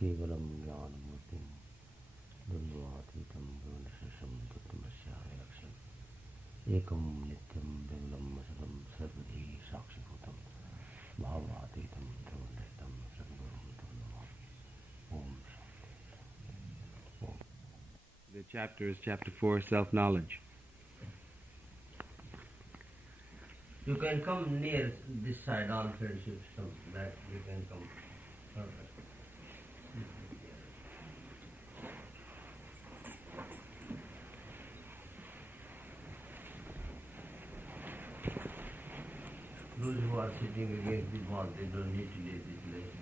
केवलं ज्ञानमूर्तिं द्वन्द्वातीतं भुवनशेषं तत्त्वमस्याय लक्ष्यम् एकं नित्यं विमलं असलं सर्वधी साक्षिभूतं भावातीतं ध्रुवनिष्ठं सद्गुरुं तं Namami. Om Shanti. Om. The chapter is chapter 4, self-knowledge. You can come near this side, all friendships come back, you can come further. Those who are sitting against the wall, they don't need to leave this place.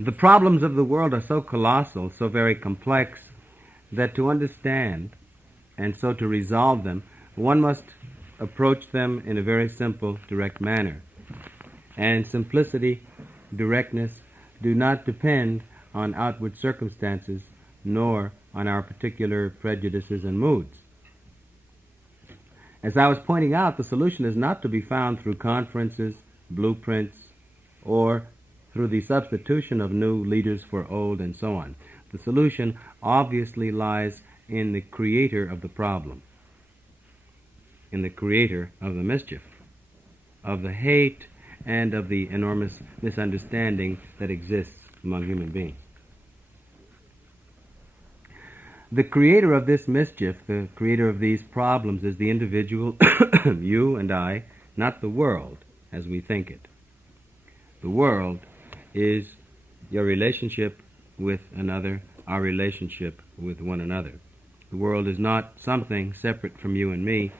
The problems of the world are so colossal, so very complex, that to understand and so to resolve them, one must approach them in a very simple, direct manner. And simplicity, directness, do not depend on outward circumstances, nor on our particular prejudices and moods. As I was pointing out, the solution is not to be found through conferences, blueprints, or through the substitution of new leaders for old and so on. The solution obviously lies in the creator of the problem, in the creator of the mischief, of the hate, and of the enormous misunderstanding that exists among human beings. The creator of this mischief, the creator of these problems, is the individual, you and I, not the world as we think it. The world is your relationship with another, our relationship with one another. The world is not something separate from you and me.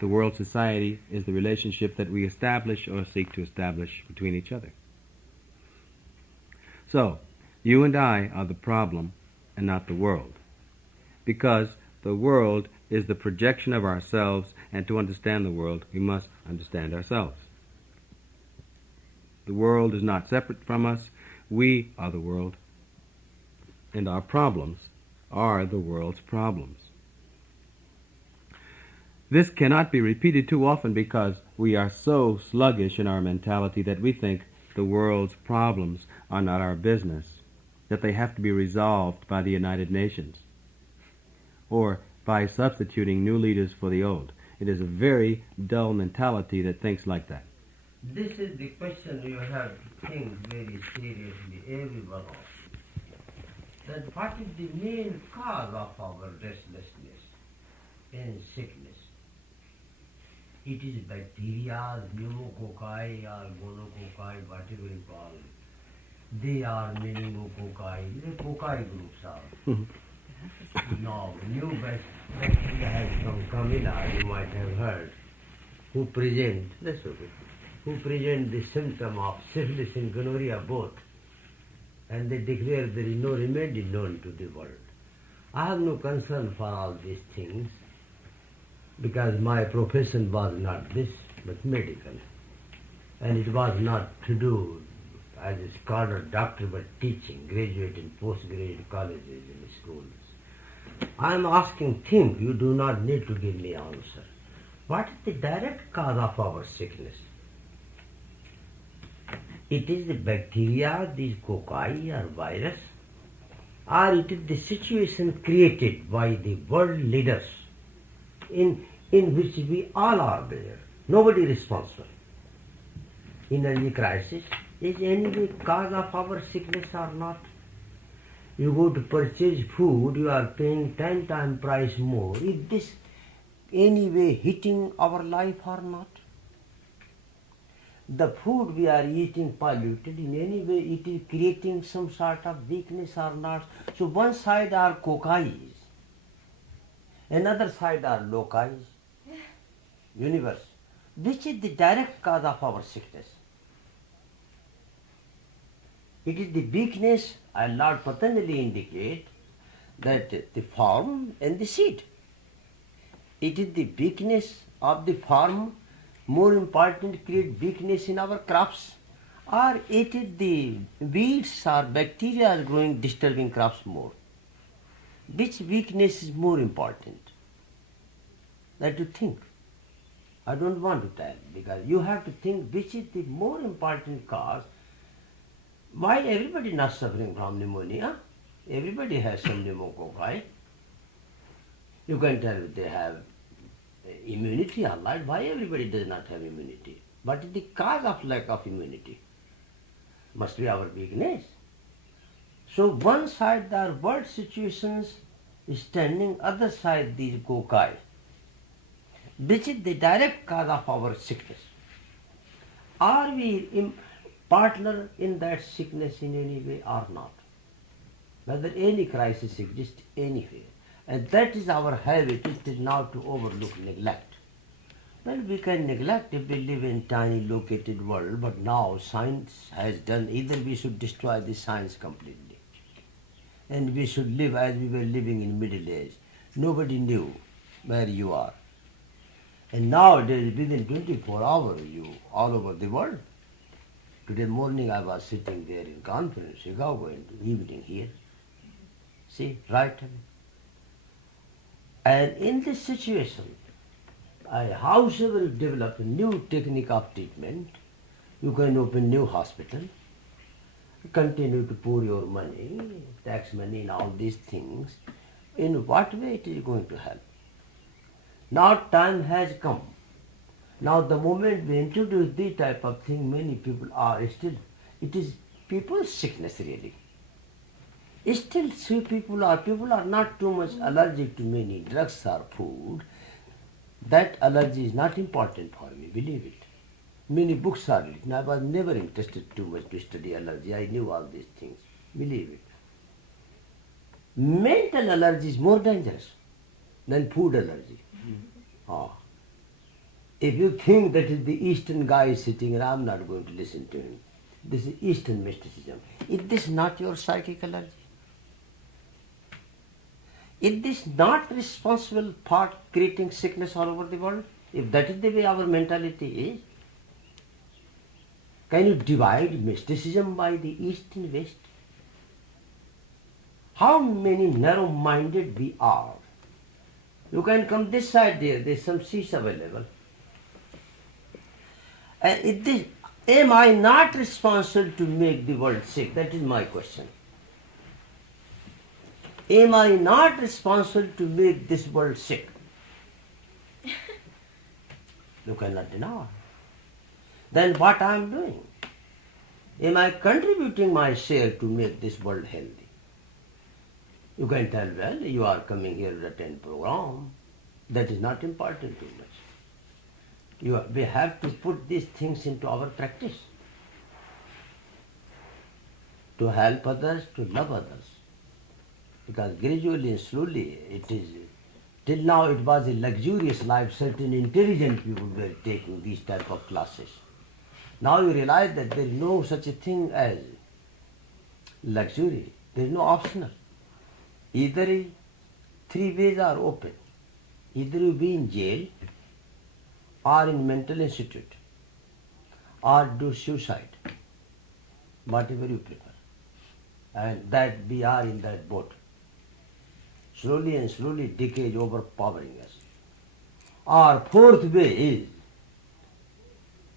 The world society is the relationship that we establish or seek to establish between each other. So, you and I are the problem and not the world, because the world is the projection of ourselves, and to understand the world, we must understand ourselves. The world is not separate from us. We are the world, and our problems are the world's problems. This cannot be repeated too often because we are so sluggish in our mentality that we think the world's problems are not our business, that they have to be resolved by the United Nations or by substituting new leaders for the old. It is a very dull mentality that thinks like that. This is the question you have to think very seriously, every one of you. That what is the main cause of our restlessness and sickness? It is bacteria, pneumococci or gonococci, whatever you call it. They are meningococci, the cocci groups are. Now, new bacteria has from Camilla, you might have heard, who present the symptom of syphilis and gonorrhea both, and they declare there is no remedy known to the world. I have no concern for all these things, because my profession was not this, but medical. And it was not to do as a scholar, doctor, but teaching, graduate and postgraduate colleges and schools. I am asking, think, you do not need to give me answer. What is the direct cause of our sickness? It is the bacteria, these cocci or virus, or it is the situation created by the world leaders in which we all are there. Nobody responsible. Energy crisis is any cause of our sickness or not? You go to purchase food, you are paying 10 times price more. Is this anyway hitting our life or not? The food we are eating polluted, in any way it is creating some sort of weakness or not. So one side are cocci, another side are loci, universe. Which is the direct cause of our sickness? It is the weakness, and Lord Patanjali indicate that the form and the seed. It is the weakness of the form more important, create weakness in our crops, or it is the weeds or bacteria are growing disturbing crops more? Which weakness is more important? That you think. I don't want to tell, because you have to think which is the more important cause. Why everybody not suffering from pneumonia? Everybody has some pneumococci. You can tell they have immunity, all right. Why everybody does not have immunity? What is the cause of lack of immunity? Must be our weakness. So one side there are world situations standing, other side these cocci, which is the direct cause of our sickness. Are we partner in that sickness in any way or not? Whether any crisis exists anywhere. And that is our habit, it is now to overlook, neglect. Well, we can neglect if we live in tiny located world, but now science has done, either we should destroy the science completely, and we should live as we were living in Middle Age. Nobody knew where you are. And nowadays, within 24 hours, you all over the world. Today morning I was sitting there in conference, Chicago, and evening here. See, right? And in this situation, however you develop a new technique of treatment, you can open new hospital, continue to pour your money, tax money and all these things. In what way it is going to help? Now time has come. Now the moment we introduce this type of thing, many people are still, it is people's sickness really. Still people are not too much allergic to many drugs or food. That allergy is not important for me, believe it. Many books are written. I was never interested too much to study allergy. I knew all these things, believe it. Mental allergy is more dangerous than food allergy. If you think that is the Eastern guy sitting and I'm not going to listen to him, this is Eastern mysticism. Is this not your psychic allergy? Is this not responsible for creating sickness all over the world? If that is the way our mentality is, can you divide mysticism by the East and West? How many narrow-minded we are. You can come this side there is some seats available. And am I not responsible to make the world sick? That is my question. Am I not responsible to make this world sick? You cannot deny. Then what I am doing? Am I contributing my share to make this world healthy? You can tell, well, you are coming here to attend program. That is not important too much. We have to put these things into our practice. To help others, to love others. Because gradually and slowly it is, till now it was a luxurious life, certain intelligent people were taking these type of classes. Now you realize that there is no such a thing as luxury, there is no optional. Either three ways are open. Either you be in jail, or in mental institute, or do suicide, whatever you prefer. And that we are in that boat. Slowly and slowly decay is overpowering us. Our fourth way is,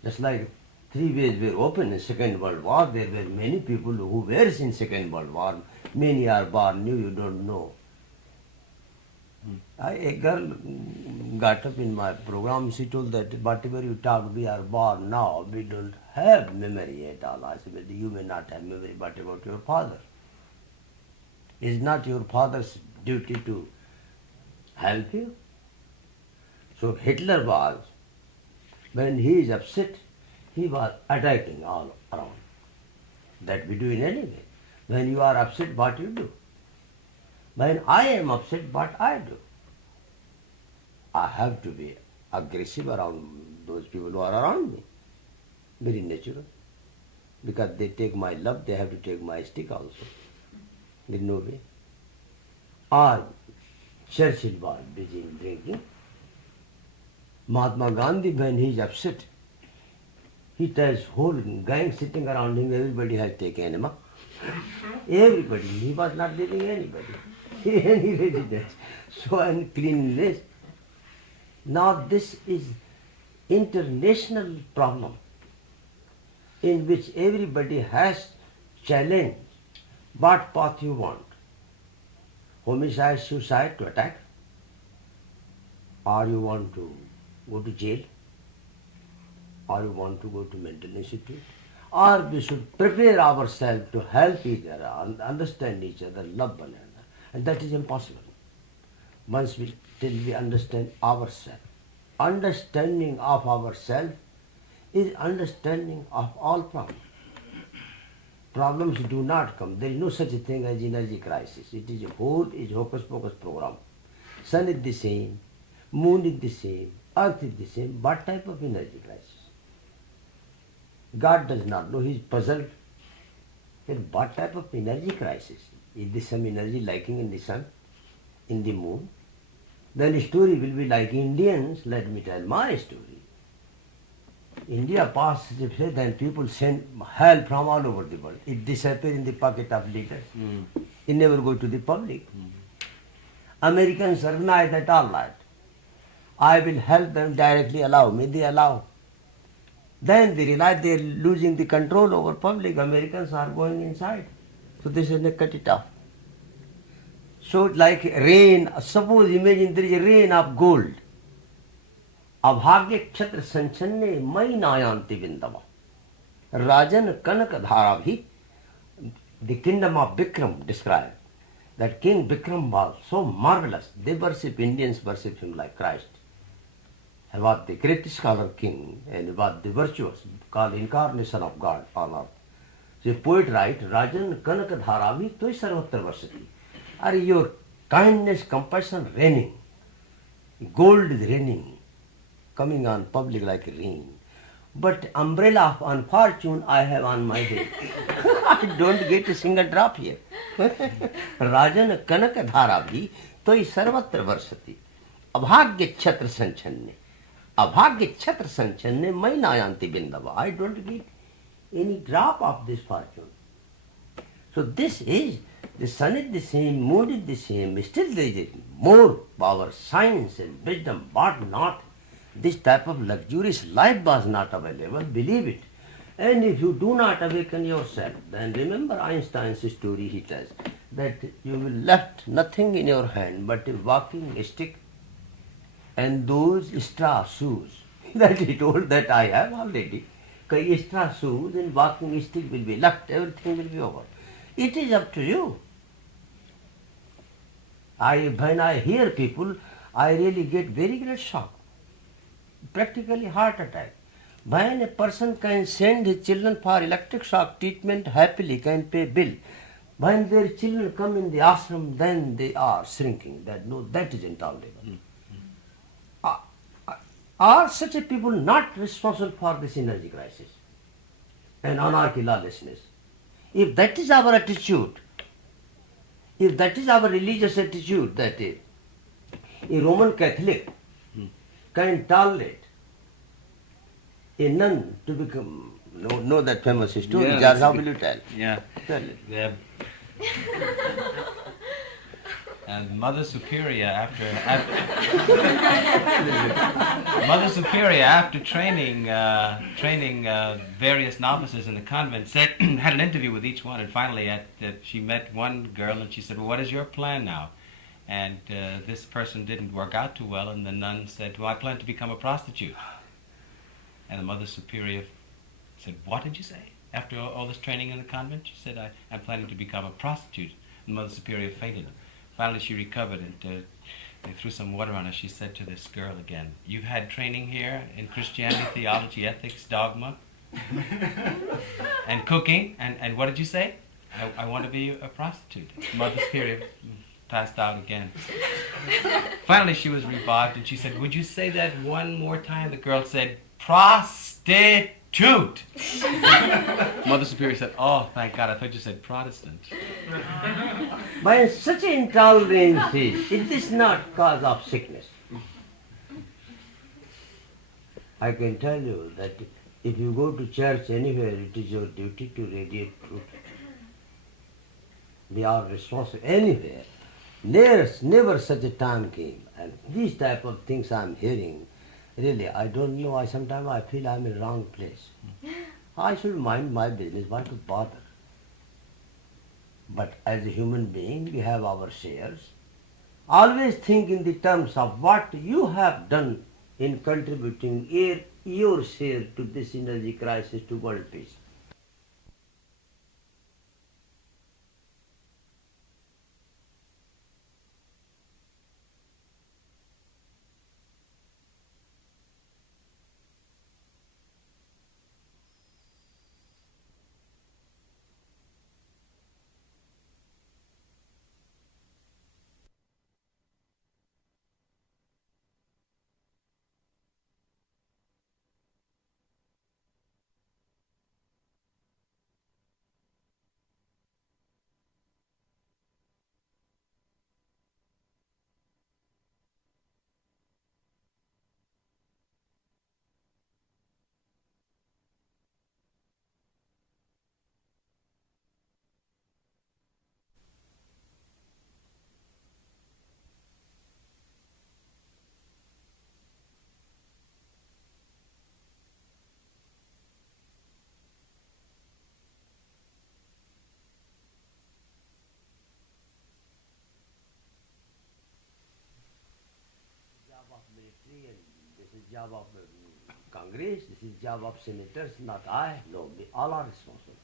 just like three ways were open in Second World War, there were many people who were in Second World War. Many are born new, you don't know. A girl got up in my program, she told that whatever you talk, we are born now, we don't have memory at all. I said, you may not have memory, but about your father. Is not your father's duty to help you? So Hitler was, when he is upset, he was attacking all around. That we do in any way. When you are upset, what you do? When I am upset, what I do? I have to be aggressive around those people who are around me. Very natural. Because they take my love, they have to take my stick also. There is no way. Or Churchill was busy in drinking. Mahatma Gandhi, when he is upset, he tells whole gang sitting around him, everybody has taken enema. Everybody. He was not leaving anybody. Any residence. So uncleanliness. Now this is international problem in which everybody has challenged what path you want. Homicide, suicide to attack, or you want to go to jail, or you want to go to mental institute, or we should prepare ourselves to help each other, understand each other, love one another. And that is impossible till we understand ourselves. Understanding of ourselves is understanding of all problems. Problems do not come. There is no such a thing as energy crisis. It is a whole hocus pocus program. Sun is the same, moon is the same, earth is the same. What type of energy crisis? God does not know. He is puzzled. Then what type of energy crisis? Is there some energy lacking in the sun, in the moon? Then the story will be like Indians. Let me tell my story. India passed, then people send help from all over the world. It disappears in the pocket of leaders. It never go to the public. Americans organize that all right. I will help them directly, allow me, they allow. Then they realize they are losing the control over public. Americans are going inside. So they say, cut it off. So like rain, suppose imagine there is a rain of gold. अभाग्य क्षत्र संचन्ने मई नायांति बिंदवा राजन कनक धारा भी the kingdom of Bikram described that King Bikram was so marvelous. They worship, Indians worship him like Christ. He was the greatest scholar king and he was the virtuous, called incarnation of God on earth. So a poet writes, Rajan Kanaka Dharavi Toi Sarvatra Varsati. Are your kindness, compassion raining? Gold is raining, coming on public like rain. But umbrella of unfortune I have on my head. I don't get a single drop here. Rajan Kanaka Dharavi Toi Sarvatra Varsati. Abhagya Chhatra Sanchhanne. Abhagya Chhatra Sanchhanne Mai Nayanti Bindava. I don't get any drop of this fortune. So this is, the sun is the same, moon is the same, still there is more power, science and wisdom, but not. This type of luxurious life was not available, believe it. And if you do not awaken yourself, then remember Einstein's story, he tells, that you will left nothing in your hand but a walking stick and those straw shoes. That he told that I have already. Straw shoes and walking stick will be left, everything will be over. It is up to you. When I hear people, I really get very great shock. Practically heart attack. When a person can send his children for electric shock treatment happily, can pay bill. When their children come in the ashram, then they are shrinking. That is intolerable. Are such a people not responsible for this energy crisis and anarchy, lawlessness? If that is our attitude, if that is our religious attitude, that is, a Roman Catholic can tolerate a nun to become, know that famous story, Yeah, how will you tell? Yeah. Tell it. The Mother Superior after training various novices in the convent had an interview with each one, and finally she met one girl and she said, well, what is your plan now? And this person didn't work out too well, and the nun said, well, I plan to become a prostitute. And the Mother Superior said, what did you say? After all this training in the convent, she said, I'm planning to become a prostitute. And the Mother Superior fainted. Finally, she recovered and they threw some water on her. She said to this girl again, you've had training here in Christianity, theology, ethics, dogma, and cooking. And what did you say? I want to be a prostitute. Mother Superior passed out again. Finally, she was revived and she said, would you say that one more time? The girl said, prostitute. Mother Superior said, oh, thank God, I thought you said Protestant. By such intolerance, it is not cause of sickness. I can tell you that if you go to church anywhere, it is your duty to radiate truth. They are responsible anywhere. Never such a time came. And these type of things I am hearing, Really, I don't know. Sometimes I feel I'm in wrong place. I should mind my business. Why to bother? But as a human being, we have our shares. Always think in the terms of what you have done in contributing your share to this energy crisis, to world peace. Job of military and this is job of Congress, this is job of senators, not I, no, we all are responsible.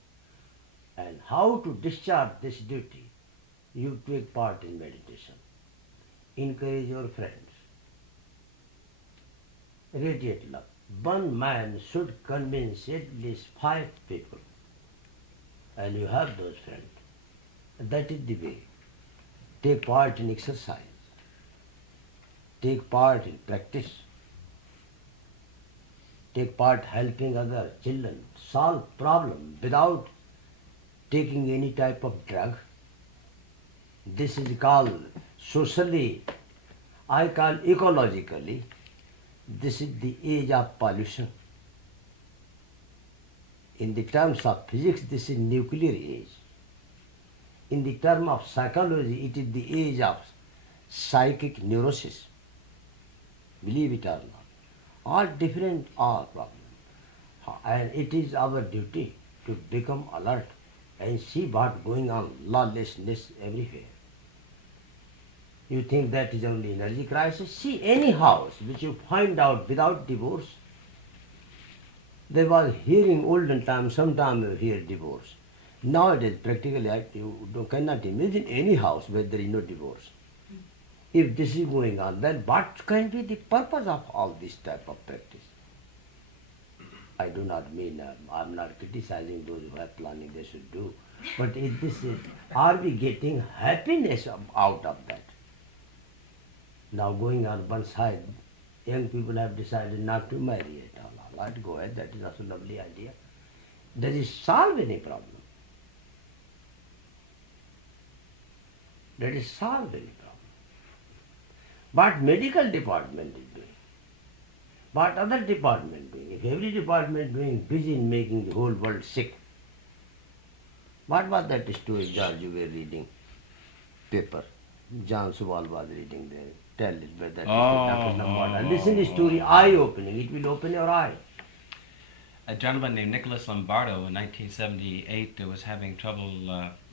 And how to discharge this duty? You take part in meditation. Encourage your friends. Radiate love. One man should convince at least 5 people. And you have those friends. That is the way. Take part in exercise. Take part in practice. Take part helping other children solve problem without taking any type of drug. This is called socially, I call ecologically, this is the age of pollution. In the terms of physics, this is nuclear age. In the term of psychology, it is the age of psychic neurosis. Believe it or not. All different are problems. And it is our duty to become alert and see what going on, lawlessness everywhere. You think that is only energy crisis? See any house which you find out without divorce. There was hearing olden times, sometime you hear divorce. Nowadays, practically, you cannot imagine any house where there is no divorce. If this is going on, then what can be the purpose of all this type of practice? I do not mean, I'm not criticizing those who are planning they should do. But if this is, are we getting happiness out of that? Now going on one side, young people have decided not to marry at all. Let go ahead, that is also a lovely idea. Does it solve any problem? Does it solve any problem? What medical department is doing? What other department doing? If every department doing busy in making the whole world sick, what was that story, George, you were reading? Paper. John Subal was reading there. Tell it where that is. Dr. Lambada. Listen to the story, eye-opening. It will open your eye. A gentleman named Nicholas Lombardo in 1978 was having trouble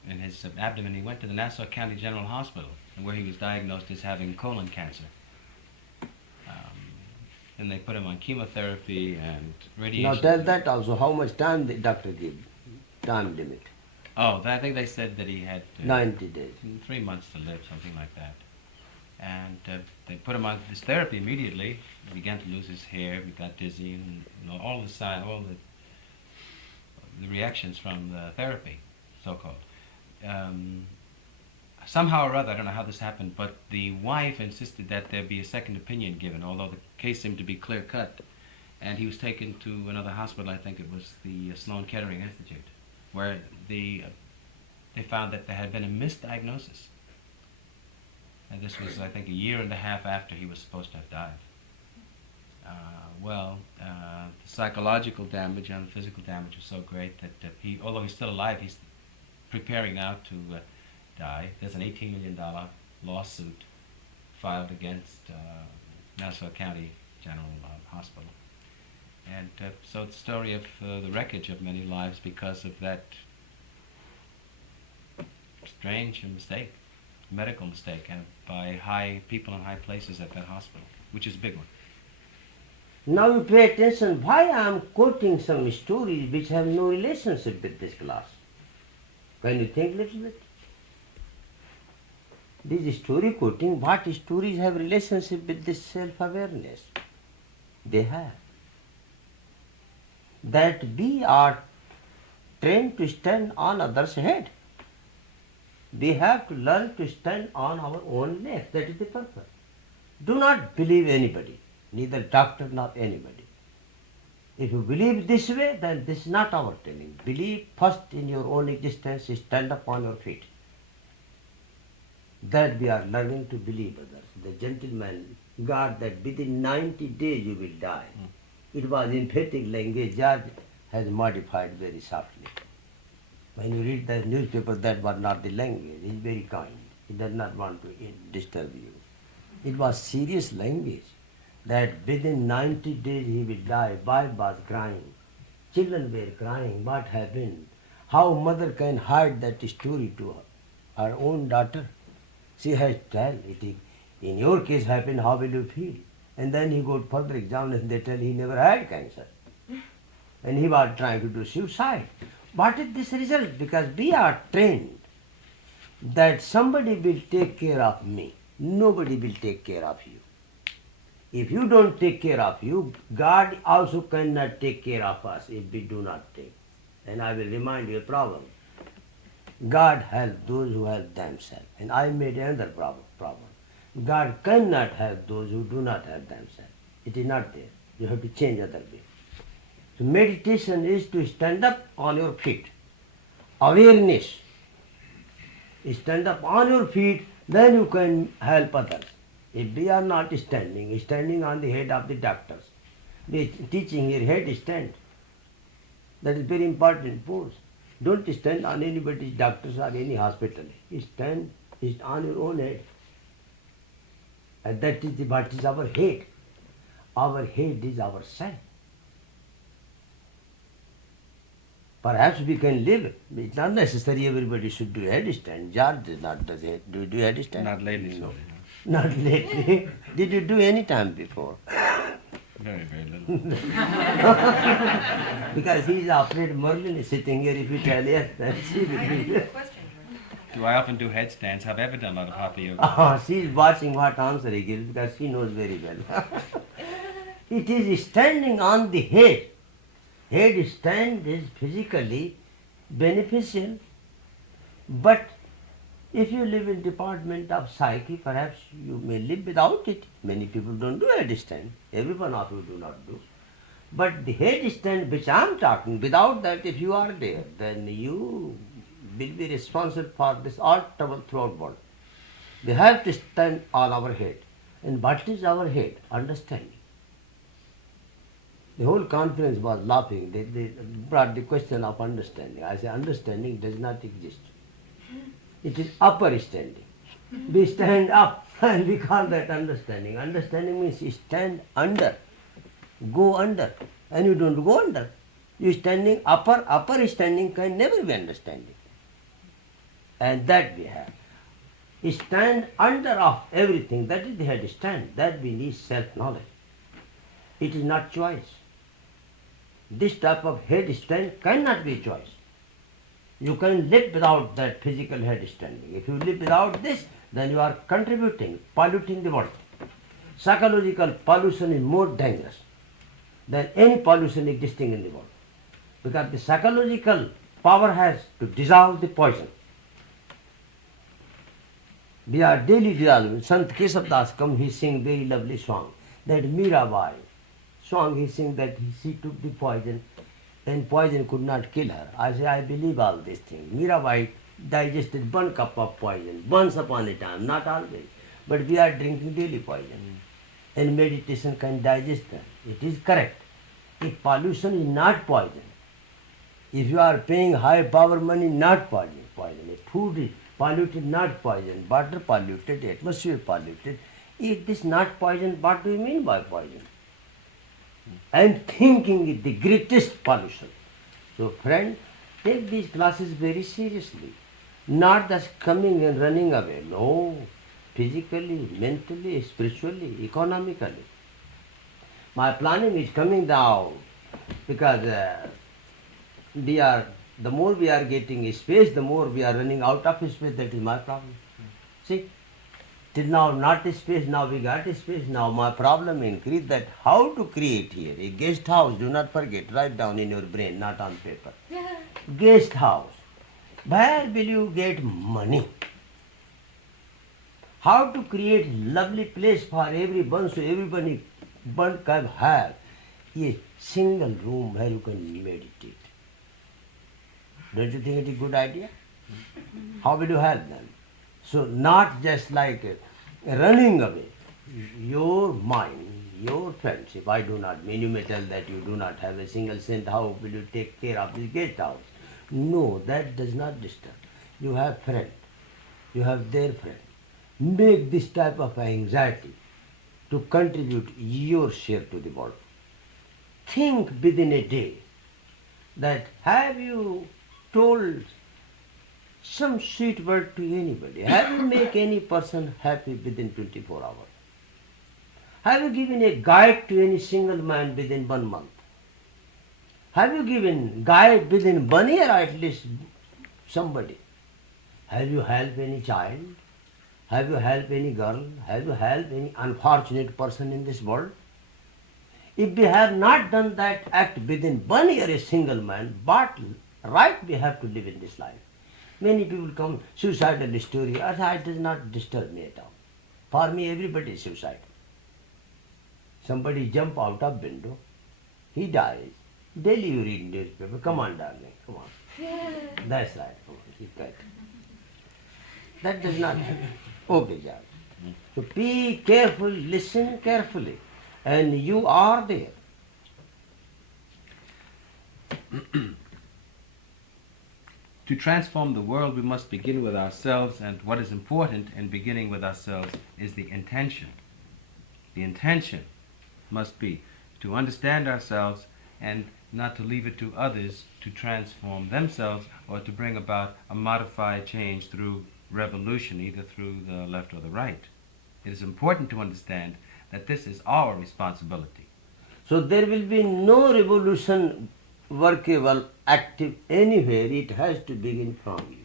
in his abdomen. He went to the Nassau County General Hospital, where he was diagnosed as having colon cancer. And they put him on chemotherapy and radiation. Now tell that also, how much time the doctor gave, time limit. Oh, I think they said that he had 90 days. 3 months to live, something like that. And they put him on this therapy immediately. He began to lose his hair, he got dizzy, and all the signs, all the reactions from the therapy, so-called. Somehow or other, I don't know how this happened, but the wife insisted that there be a second opinion given, although the case seemed to be clear-cut. And he was taken to another hospital, I think it was the Sloan Kettering Institute, where they found that there had been a misdiagnosis. And this was, I think, 1.5 years after he was supposed to have died. The psychological damage and the physical damage was so great that although he's still alive, he's preparing now to die. There's an $18 million lawsuit filed against Nassau County General Hospital. And so it's the story of the wreckage of many lives because of that strange mistake, medical mistake, and by high people in high places at that hospital, which is a big one. Now you pay attention why I am quoting some stories which have no relationship with this class. Can you think a little bit? This story quoting, what stories have relationship with this self-awareness? They have. That we are trained to stand on others' head. We have to learn to stand on our own legs. That is the purpose. Do not believe anybody, neither doctor nor anybody. If you believe this way, then this is not our training. Believe first in your own existence, stand up on your feet. That we are learning to believe others. The gentleman, God, that within 90 days you will die. It was emphatic language. George has modified very softly. When you read the newspaper, that was not the language. He is very kind. He does not want to disturb you. It was serious language. That within 90 days he will die. Wife was crying. Children were crying. What happened? How mother can hide that story to her own daughter? She has to tell it. In your case happened, how will you feel? And then he got further examination. They tell he never had cancer. And he was trying to do suicide. What is this result? Because we are trained that somebody will take care of me. Nobody will take care of you. If you don't take care of you, God also cannot take care of us if we do not take. And I will remind you a problem. God helps those who help themselves. And I made another problem. God cannot help those who do not help themselves. It is not there. You have to change other way. So meditation is to stand up on your feet. Awareness. Stand up on your feet, then you can help others. If we are not standing on the head of the doctors, they teaching here head stand. That is very important pose. Don't stand on anybody's doctors or any hospital. Stand on your own head. And that is what is our head. Our head is our self. Perhaps we can live. It's not necessary everybody should do headstand. George does not do headstand. Not lately, no. so. Not lately. Did you do any time before? Very, very little. Because he is afraid Merlin is sitting here. If you tell yes, then she will be. Do I often do headstands? I've ever done a lot of hatha yoga. She is watching what answer he gives because she knows very well. It is standing on the head. Head stand is physically beneficial, but if you live in department of psyche, perhaps you may live without it. Many people don't do headstand. Every one of you do not do. But the headstand which I am talking, without that, if you are there, then you will be responsible for this all trouble throughout world. We have to stand on our head. And what is our head? Understanding. The whole conference was laughing. They brought the question of understanding. I say understanding does not exist. It is upper standing. We stand up and we call that understanding. Understanding means you stand under, go under, and you don't go under. You standing upper standing can never be understanding. And that we have. Stand under of everything, that is the head stand. That we need self-knowledge. It is not choice. This type of head stand cannot be choice. You can live without that physical head standing. If you live without this, then you are contributing, polluting the world. Psychological pollution is more dangerous than any pollution existing in the world. Because the psychological power has to dissolve the poison. We are daily dissolving. Sant Keshav Das come, he sing very lovely song. That Mirabai song, he sing that she took the poison and poison could not kill her. I say, I believe all these things. Mirabai digested 1 cup of poison once upon a time, not always. But we are drinking daily poison. And meditation can digest them. It is correct. If pollution is not poison, if you are paying high power money, not poison. If food is polluted, not poison. Water polluted, atmosphere polluted. If this not poison, what do you mean by poison? And thinking is the greatest pollution. So friend, take these classes very seriously. Not just coming and running away. No. Physically, mentally, spiritually, economically. My planning is coming down because the more we are getting space, the more we are running out of space. That is my problem. See, till now not space, now we got space. Now my problem increase that how to create here a guest house. Do not forget, write down in your brain, not on paper. Guest house. Where will you get money? How to create lovely place for everyone so everybody one can have a single room where you can meditate. Don't you think it is a good idea? How will you help them? So not just like running away. Your mind, your friendship, I do not mean you may tell that you do not have a single cent, how will you take care of this guest house? No, that does not disturb. You have friend, you have their friend. Make this type of anxiety to contribute your share to the world. Think within a day that have you told some sweet word to anybody? Have you make any person happy within 24 hours? Have you given a guide to any single man within 1 month? Have you given guide within 1 year at least somebody? Have you helped any child? Have you helped any girl? Have you helped any unfortunate person in this world? If we have not done that act within 1 year, a single man, what right we have to live in this life? Many people come, suicidal story, it does not disturb me at all. For me, everybody is suicide. Somebody jump out of window, he dies. Daily you read newspaper, come on darling, come on. That's right, come on, keep that. That does not happen. Okay, John. So be careful, listen carefully, and you are there. To transform the world, we must begin with ourselves, and what is important in beginning with ourselves is the intention. The intention must be to understand ourselves and not to leave it to others to transform themselves or to bring about a modified change through revolution, either through the left or the right. It is important to understand that this is our responsibility. So there will be no revolution workable, active anywhere. It has to begin from you.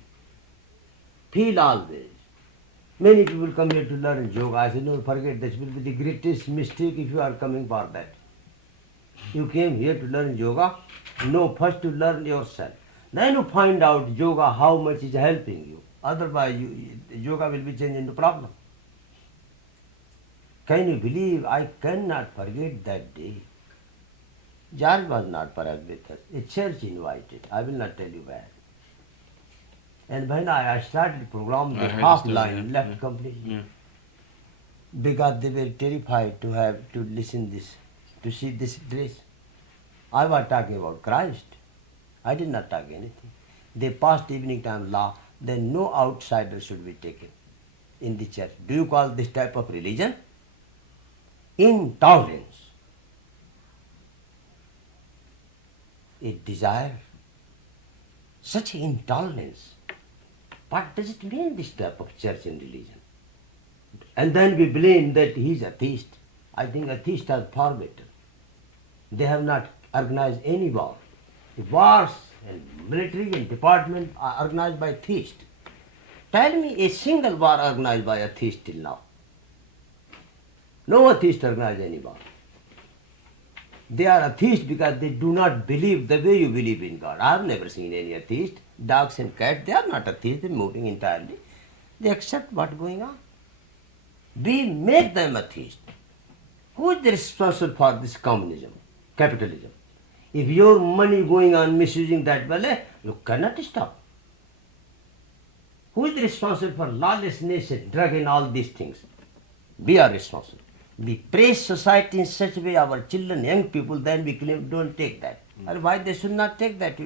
Feel always. Many people come here to learn yoga. I say, no, forget, this will be the greatest mistake if you are coming for that. You came here to learn yoga? No, first to learn yourself. Then you find out yoga, how much is helping you. Otherwise, yoga will be changed into problem. Can you believe I cannot forget that day? George was not perhaps with us. A church invited. I will not tell you where. And when I started the program, the half line left completely. Because they were terrified to have to listen this, to see this dress. I was talking about Christ. I did not talk anything. They passed evening time law, then no outsider should be taken in the church. Do you call this type of religion? Intolerance. A desire. Such intolerance. What does it mean, this type of church and religion? And then we blame that he is atheist. I think atheists are far better. They have not organized any war. The wars and military and department are organized by theists. Tell me a single war organized by a theist till now. No atheist organized any war. They are atheists because they do not believe the way you believe in God. I have never seen any atheist. Dogs and cats, they are not atheists, they are moving entirely. They accept what's going on. We make them atheists. Who is responsible for this communism, capitalism? If your money going on misusing that way, you cannot stop. Who is responsible for lawlessness, drug and all these things? We are responsible. We praise society in such a way, our children, young people, then we claim, don't take that. Otherwise they should not take that.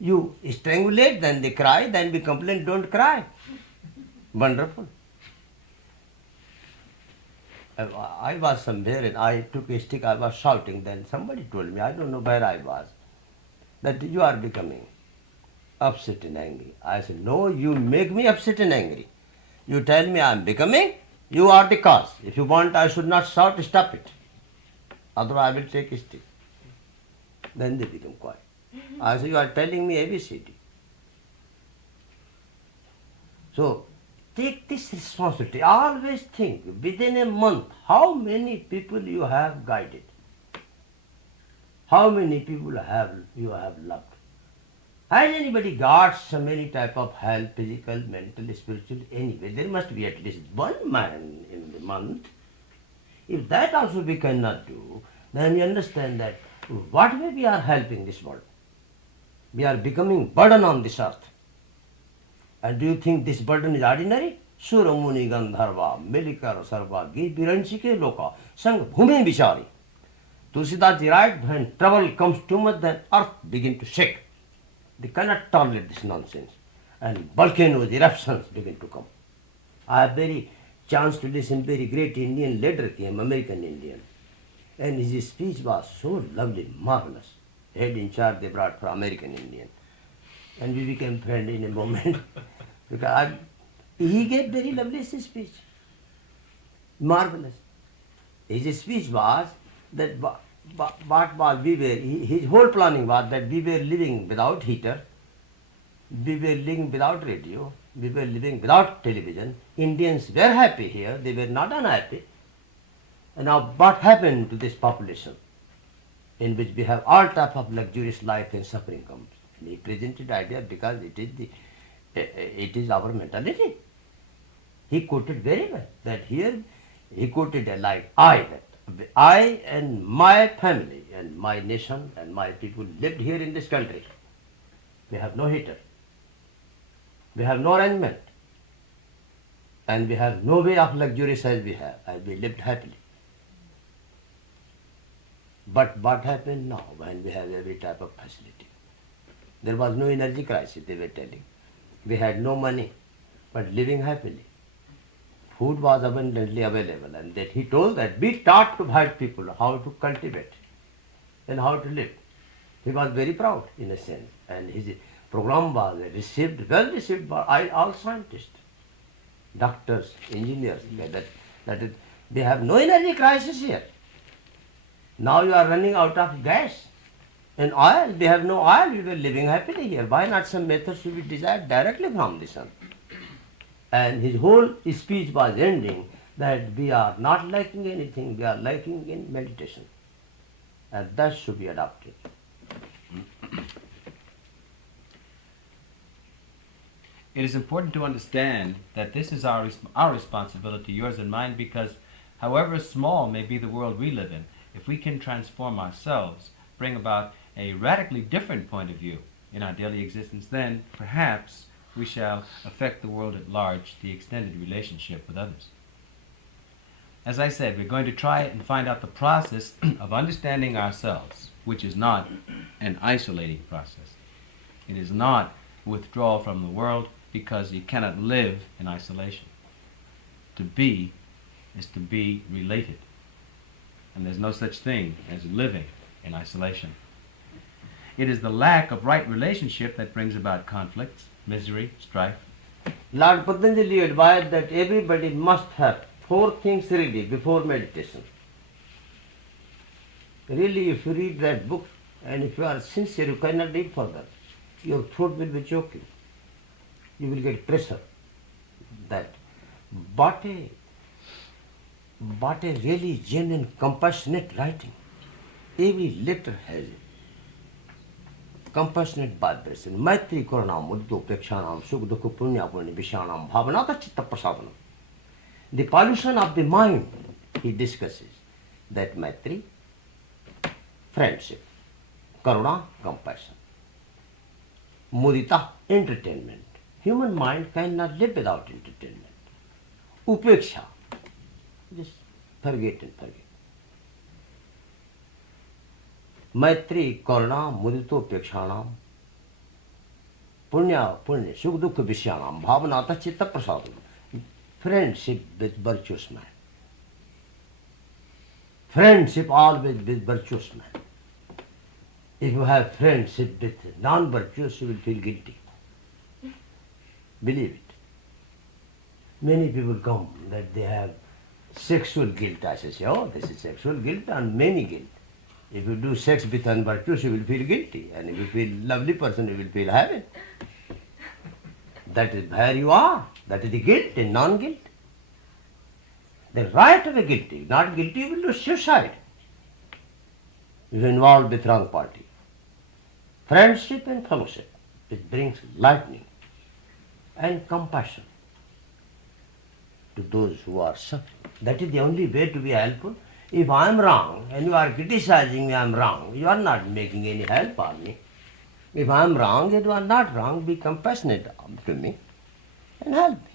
You strangulate, then they cry, then we complain, don't cry. Wonderful. I was somewhere and I took a stick, I was shouting, then somebody told me, I don't know where I was, that you are becoming upset and angry. I said, no, you make me upset and angry. You tell me I am becoming, you are the cause. If you want I should not shout, stop it. Otherwise I will take a stick. Then they become quiet. I said, you are telling me ABCD. So, take this responsibility. Always think, within a month, how many people you have guided? How many people you have loved? Has anybody got some any type of help, physical, mental, spiritual, anyway? There must be at least one man in the month. If that also we cannot do, then you understand that what way we are helping this world? We are becoming burden on this earth. And do you think this burden is ordinary? Sura Muni Gandharva, Melikar Sarva, Viranchike Loka, Sang Bhumi Vishari. Tulsidas derived when trouble comes too much, then earth begin to shake. They cannot tolerate this nonsense. And volcanoes, eruptions begin to come. I have very chance to listen very great Indian leader came, American Indian. And his speech was so lovely, marvelous. Head in charge they brought for American Indian. And we became friends in a moment. Because he gave very lovely speech. Marvelous. His speech was that what was we were, his whole planning was that we were living without heater, we were living without radio, we were living without television. Indians were happy here, they were not unhappy. And now what happened to this population in which we have all type of luxurious life and suffering comes? And he presented idea because it is our mentality. He quoted very well that here he quoted like I and my family and my nation and my people lived here in this country. We have no heater. We have no arrangement. And we have no way of luxurious as we have. And we lived happily. But what happened now when we have every type of facility? There was no energy crisis, they were telling. We had no money, but living happily. Food was abundantly available, and that he told that we taught to white people how to cultivate and how to live. He was very proud in a sense, and his program was well received by all scientists, doctors, engineers. We have no energy crisis here. Now you are running out of gas and oil. We have no oil. We were living happily here. Why not some method should be desired directly from the sun? And his whole speech was ending that we are not lacking anything, we are lacking in meditation. And that should be adopted. It is important to understand that this is our responsibility, yours and mine, because however small may be the world we live in, if we can transform ourselves, bring about a radically different point of view in our daily existence, then perhaps we shall affect the world at large, the extended relationship with others. As I said, we're going to try and find out the process of understanding ourselves, which is not an isolating process. It is not withdrawal from the world, because you cannot live in isolation. To be is to be related. And there's no such thing as living in isolation. It is the lack of right relationship that brings about conflicts, misery, strife. Lord Patanjali advised that everybody must have 4 things ready before meditation. Really, if you read that book and if you are sincere, you cannot read further. Your throat will be choking. You will get pressure. That what a really genuine, compassionate writing. Every letter has it. Compassionate vibration. Maitri Karanam, Muddu Pekshanam, Sukdukhu Punya Punya Vishanam, Bhavanata Chitta Prasadanam. The pollution of the mind, he discusses. That Maitri, friendship. Karuna, compassion. Mudita, entertainment. Human mind cannot live without entertainment. Upeksha, just forget and forget. Maitri, Karuna, Mudito, Pekshanam, Punya, Sukh Dukha Vishyanam, Bhavanata Chitta Prasadam. Friendship with virtuous man. Friendship always with virtuous man. If you have friendship with non-virtuous, you will feel guilty. Believe it. Many people come that they have sexual guilt. I say, oh, this is sexual guilt and many guilt. If you do sex with unvirtuous, you will feel guilty. And if you feel lovely person, you will feel heaven. That is where you are. That is the guilt and non-guilt. The right of a guilty. Not guilty, you will do suicide. You are involved with wrong party. Friendship and fellowship, which brings lightning and compassion to those who are suffering. That is the only way to be helpful. If I am wrong and you are criticizing me, I am wrong, you are not making any help on me. If I am wrong and you are not wrong, be compassionate to me and help me.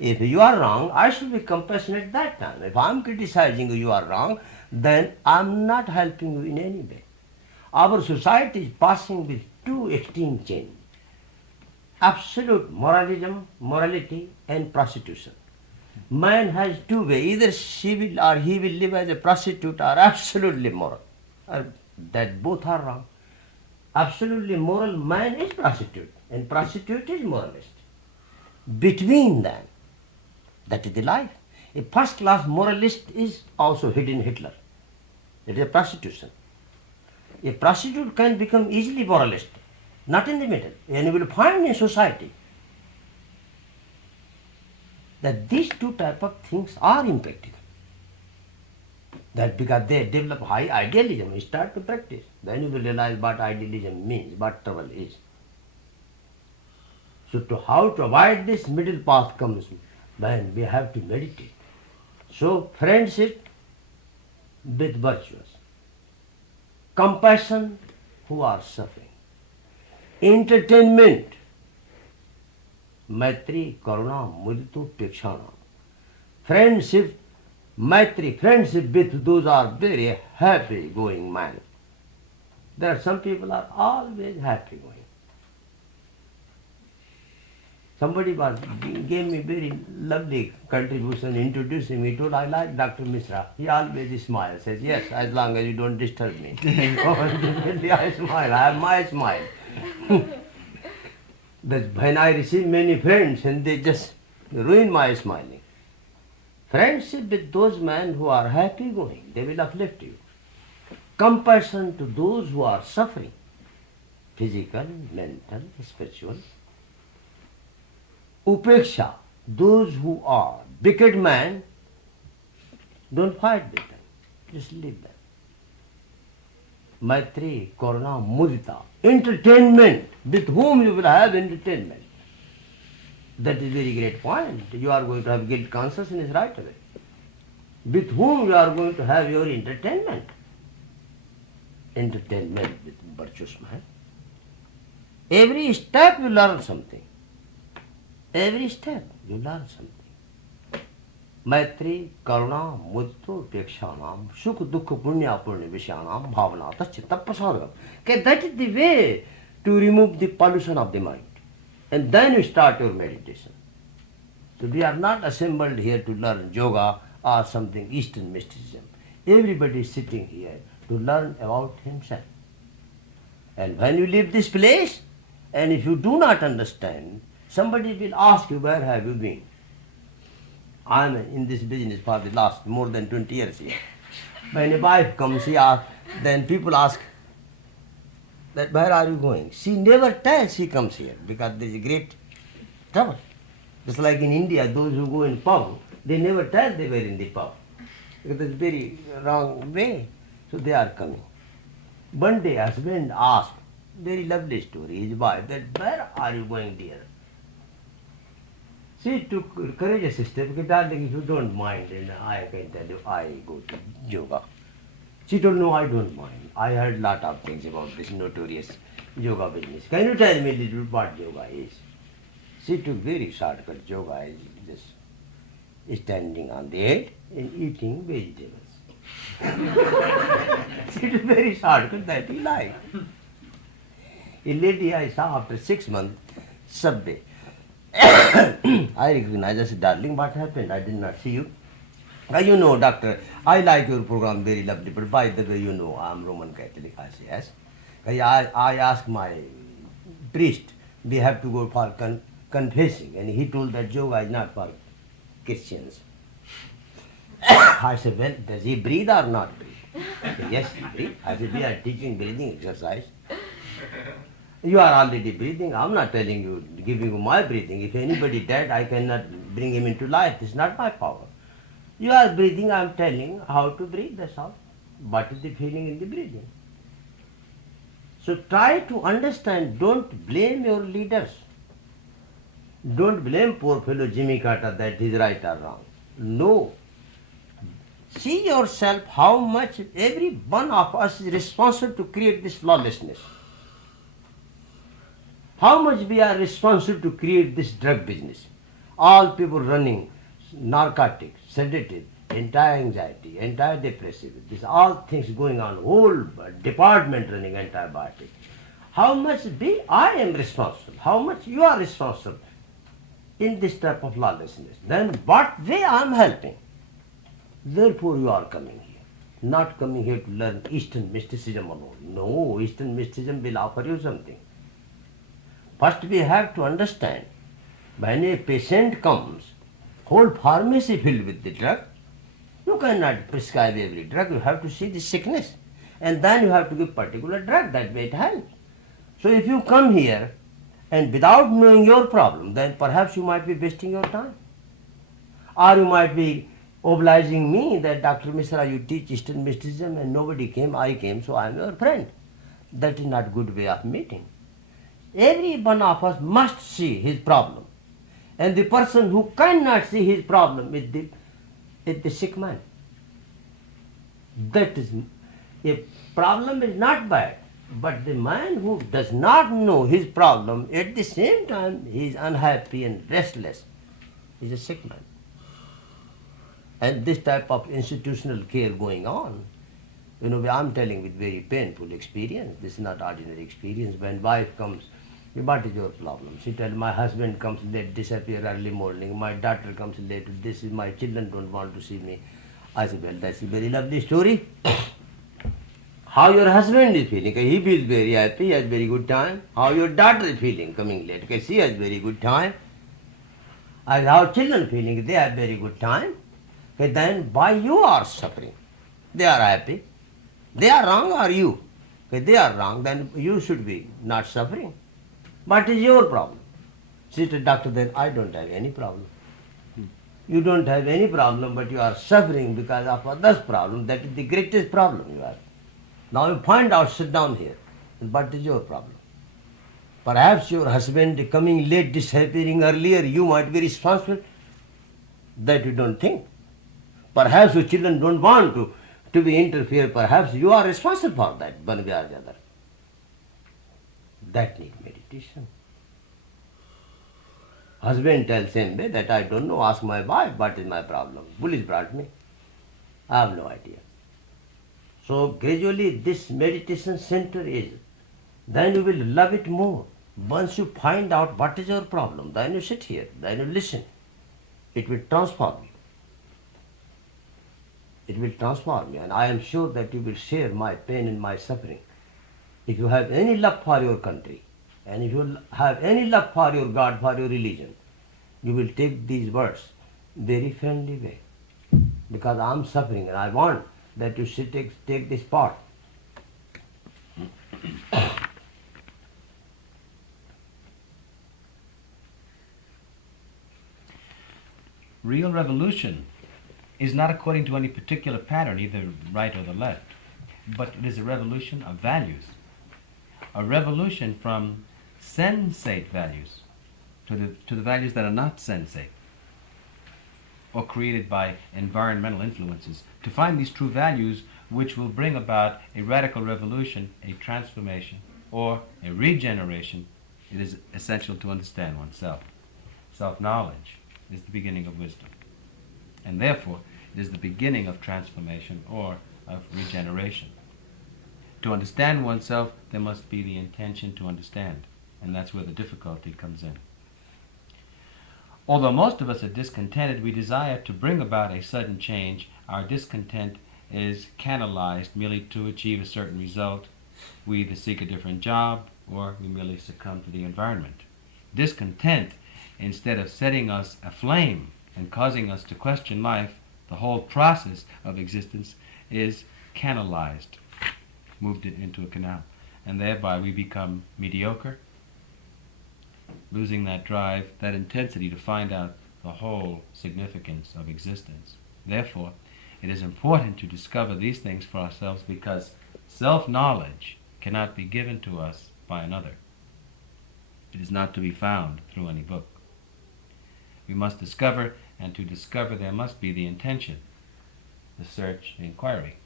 If you are wrong, I should be compassionate that time. If I am criticizing you are wrong, then I am not helping you in any way. Our society is passing with two extreme change. Absolute morality and prostitution. Man has two ways. Either she will or he will live as a prostitute or absolutely moral. That both are wrong. Absolutely moral man is prostitute and prostitute is moralist. Between them, that is the life. A first-class moralist is also hidden Hitler. It is a prostitution. A prostitute can become easily moralist, not in the middle. And you will find in society that these two type of things are impractical. That because they develop high idealism, you start to practice. Then you will realize what idealism means, what trouble is. So how to avoid this middle path comes when we have to meditate. So friendship with virtuous, compassion who are suffering, entertainment, maitri, karuna, mudita, pekshana, friendship, maitri, friendship with those are very happy going man. There are some people are always happy going. Somebody gave me very lovely contribution, introducing me, told I like Dr. Mishra. He always smiles, says, yes, as long as you don't disturb me. I smile, I have my smile. That when I receive many friends and they just ruin my smiling. Friendship with those men who are happy going, they will uplift you. Compassion to those who are suffering, physical, mental, spiritual. Upeksha, those who are wicked men, don't fight with them, just leave them. Maitri, Karuna, Mudita, entertainment, with whom you will have entertainment. That is very great point. You are going to have guilt consciousness right away. With whom you are going to have your entertainment. Entertainment with virtuous man. Every step you learn something. Every step you learn something. Maitri, Karuna, Mudita, Pekshanam, Sukha, Dukha, Punya, Punya, Vishanam, Bhavana, Tachitta, Prasadam. Okay, that is the way to remove the pollution of the mind. And then you start your meditation. So we are not assembled here to learn yoga or something Eastern mysticism. Everybody is sitting here to learn about himself. And when you leave this place, and if you do not understand, somebody will ask you, where have you been? I am in this business for the last more than 20 years here. When a wife comes here, then people ask, that where are you going? She never tells she comes here because there is a great trouble. Just like in India, those who go in pub, they never tell they were in the pub. Because it's very wrong way. So they are coming. One day husband asked, very lovely story, his wife, that where are you going, dear? She took courageous step, because darling, if you don't mind, then I can tell you, I go to yoga. She told, no, I don't mind. I heard lot of things about this notorious yoga business. Can you tell me a little what yoga is? She took very shortcut. Yoga is just standing on the head and eating vegetables. She took very shortcut that he liked. A lady I saw after 6 months, subway. I recognized, I said, darling, what happened? I did not see you. You know, doctor, I like your program very lovely, but by the way, you know, I'm Roman Catholic. I say yes. I asked my priest, we have to go for confessing, and he told that yoga is not for Christians. I said, well, does he breathe or not breathe? He said, yes, he breathes. I said, we are teaching breathing exercise. You are already breathing. I'm not telling you, giving you my breathing. If anybody dead, I cannot bring him into life. This is not my power. You are breathing, I am telling how to breathe, that's all. What is the feeling in the breathing? So try to understand, don't blame your leaders. Don't blame poor fellow Jimmy Carter that he's right or wrong. No. See yourself how much every one of us is responsible to create this lawlessness. How much we are responsible to create this drug business. All people running narcotics, sedative, anti-anxiety, anti-depressive, these all things going on, whole department running antibiotics. How much I am responsible, how much you are responsible in this type of lawlessness. Then what way I am helping? Therefore you are coming here. Not coming here to learn Eastern mysticism alone. No, Eastern mysticism will offer you something. First we have to understand, when a patient comes, whole pharmacy filled with the drug, you cannot prescribe every drug, you have to see the sickness. And then you have to give particular drug, that way it helps. So if you come here and without knowing your problem, then perhaps you might be wasting your time. Or you might be obliging me that Dr. Misra, you teach Eastern mysticism and nobody came, I came, so I am your friend. That is not good way of meeting. Every one of us must see his problem. And the person who cannot see his problem is the sick man. That is, a problem is not bad, but the man who does not know his problem, at the same time he is unhappy and restless, is a sick man. And this type of institutional care going on, you know, I'm telling with very painful experience. This is not ordinary experience. When wife comes, what is your problem? She tells, my husband comes late, disappear early morning, my daughter comes late, this is my children don't want to see me. I said, well, that's a very lovely story. How your husband is feeling? He feels very happy, he has very good time. How your daughter is feeling coming late? She has very good time. And how children feeling? They have very good time. Then why you are suffering? They are happy. They are wrong or you? They are wrong, then you should be not suffering. What is your problem? She said, doctor, then I don't have any problem. You don't have any problem, but you are suffering because of others' problem. That is the greatest problem you have. Now you find out, sit down here. What is your problem? Perhaps your husband coming late, disappearing earlier, you might be responsible. That you don't think. Perhaps your children don't want to be interfered. Perhaps you are responsible for that, one way or the other. That needs meditation. Husband tells him that I don't know, ask my wife what is my problem. Police brought me. I have no idea. So gradually this meditation center is, then you will love it more. Once you find out what is your problem, then you sit here, then you listen. It will transform you. It will transform you, and I am sure that you will share my pain and my suffering. If you have any love for your country, and if you have any love for your God, for your religion, you will take these words very friendly way. Because I am suffering and I want that you should take this part. Real revolution is not according to any particular pattern, either right or the left, but it is a revolution of values. A revolution from sensate values to the values that are not sensate or created by environmental influences, to find these true values which will bring about a radical revolution, a transformation, or a regeneration. It is essential to understand oneself. Self-knowledge is the beginning of wisdom, and therefore it is the beginning of transformation or of regeneration. To understand oneself, there must be the intention to understand, and that's where the difficulty comes in. Although most of us are discontented, we desire to bring about a sudden change. Our discontent is canalized merely to achieve a certain result. We either seek a different job or we merely succumb to the environment. Discontent, instead of setting us aflame and causing us to question life, the whole process of existence is canalized, moved it into a canal, and thereby we become mediocre, losing that drive, that intensity to find out the whole significance of existence. Therefore, it is important to discover these things for ourselves, because self-knowledge cannot be given to us by another. It is not to be found through any book. We must discover, and to discover there must be the intention, the search, the inquiry.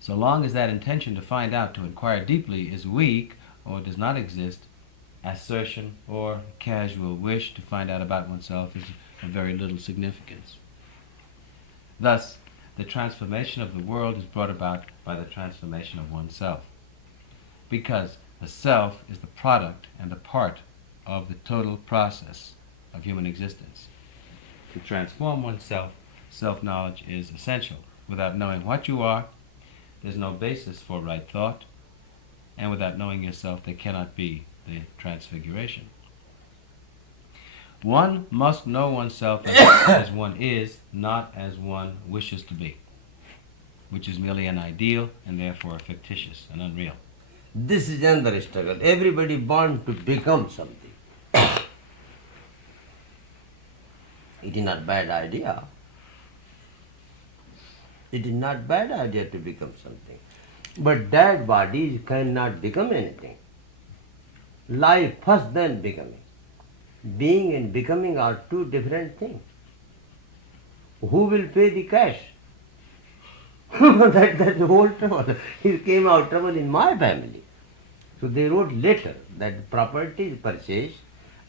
So long as that intention to find out, to inquire deeply, is weak or does not exist, assertion or casual wish to find out about oneself is of very little significance. Thus, the transformation of the world is brought about by the transformation of oneself, because the self is the product and a part of the total process of human existence. To transform oneself, self-knowledge is essential. Without knowing what you are, there's no basis for right thought, and without knowing yourself, there cannot be the transfiguration. One must know oneself as one is, not as one wishes to be, which is merely an ideal and therefore fictitious and unreal. This is another struggle. Everybody born to become something. It is not bad idea. It is not bad idea to become something. But dead bodies cannot become anything. Life first, then becoming. Being and becoming are two different things. Who will pay the cash? That's the whole trouble. It came out trouble in my family. So they wrote letter that property is purchased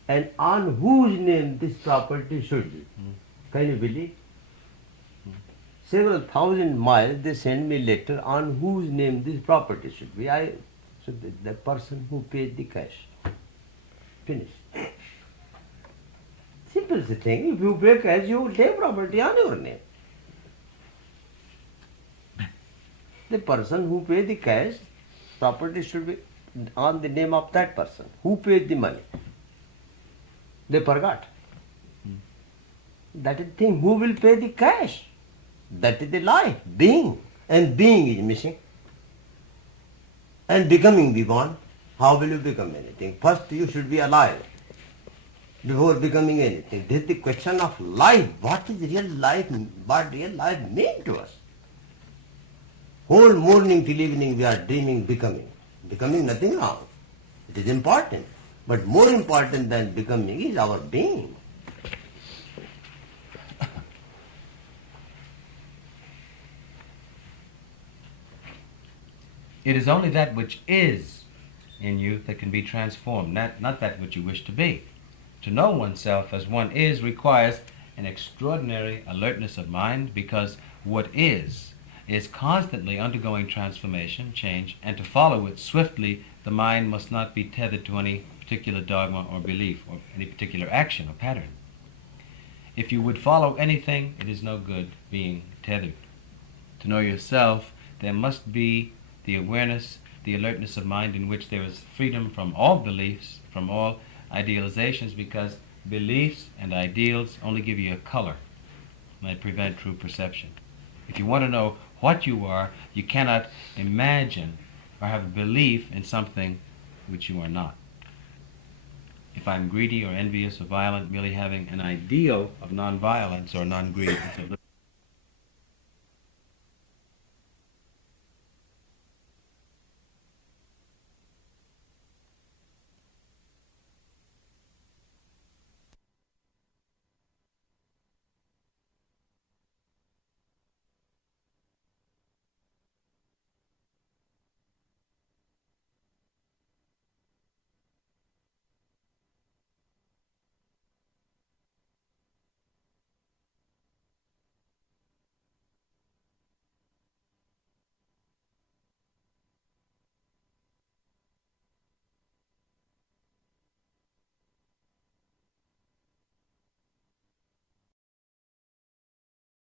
and on whose name this property should be. Can you believe? Several thousand miles they send me letter on whose name this property should be. So the person who paid the cash. Finished. Simple thing. If you pay cash, you will take property on your name. The person who paid the cash, property should be on the name of that person. Who paid the money? They forgot. That is the thing. Who will pay the cash? That is the life, being. And being is missing. And becoming be born. How will you become anything? First you should be alive before becoming anything. This is the question of life. What is real life? What real life means to us? Whole morning till evening we are dreaming becoming. Becoming nothing wrong. It is important. But more important than becoming is our being. It is only that which is in you that can be transformed, not that which you wish to be. To know oneself as one is requires an extraordinary alertness of mind, because what is constantly undergoing transformation, change, and to follow it swiftly, the mind must not be tethered to any particular dogma or belief or any particular action or pattern. If you would follow anything, it is no good being tethered. To know yourself, there must be the awareness, the alertness of mind in which there is freedom from all beliefs, from all idealizations, because beliefs and ideals only give you a color and they prevent true perception. If you want to know what you are, you cannot imagine or have a belief in something which you are not. If I'm greedy or envious or violent, merely having an ideal of non-violence or non-greed is of little